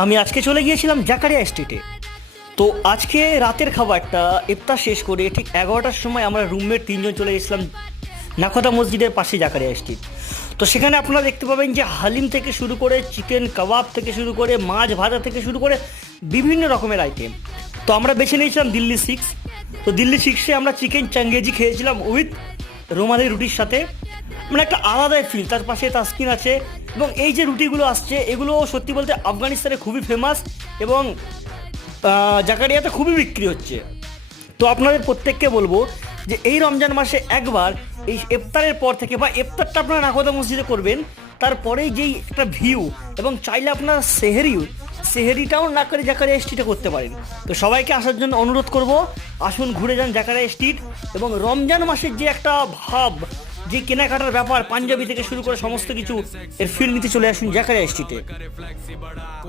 আমি আজকে চলে গিয়েছিলাম জাকারিয়া স্ট্রিটে। তো আজকে রাতের খাবারটা ইফতার শেষ করে ঠিক 11টার সময় আমরা রুমমেট 3জন চলে গেছিলাম নাখোদা মসজিদের পাশে জাকারিয়া স্ট্রিট। তো সেখানে আপনারা দেখতে পাবেন যে হালিম থেকে শুরু করে চিকেন কাবাব থেকে শুরু করে মাছ ভাজা থেকে শুরু করে বিভিন্ন রকমের আইটেম। তো আমরা বেছে নিয়েছিলাম দিল্লি 6। তো দিল্লি 6-এ আমরা চিকেন চাঙ্গেজি খেয়েছিলাম উইথ রুমালি রুটির সাথে। মানে একটা আলাদাই ফিল, তার পাশে তাস্কিন আছে। এবং এই যে রুটিগুলো আসছে এগুলো সত্যি বলতে আফগানিস্তানে খুবই ফেমাস এবং জাকারিয়াতে খুবই বিক্রি হচ্ছে। তো আপনাদের প্রত্যেককে বলবো যে এই রমজান মাসে একবার এই ইফতারের পর থেকে বা ইফতারটা আপনারা নাখোদা মসজিদে করবেন, তারপরেই যেই একটা ভিউ এবং চাইলে আপনারা সেহেরিটাও না করে জাকারিয়া স্ট্রিটে করতে পারেন। তো সবাইকে আসার জন্য অনুরোধ করব, আসুন ঘুরে যান জাকারিয়া স্ট্রিট। এবং রমজান মাসের যে একটা ভাব, যে কেনাকাটার ব্যাপার, পাঞ্জাবি থেকে শুরু করে সমস্ত কিছু এর ফিল নিতে চলে আসুন জাকারিয়া স্ট্রিটে।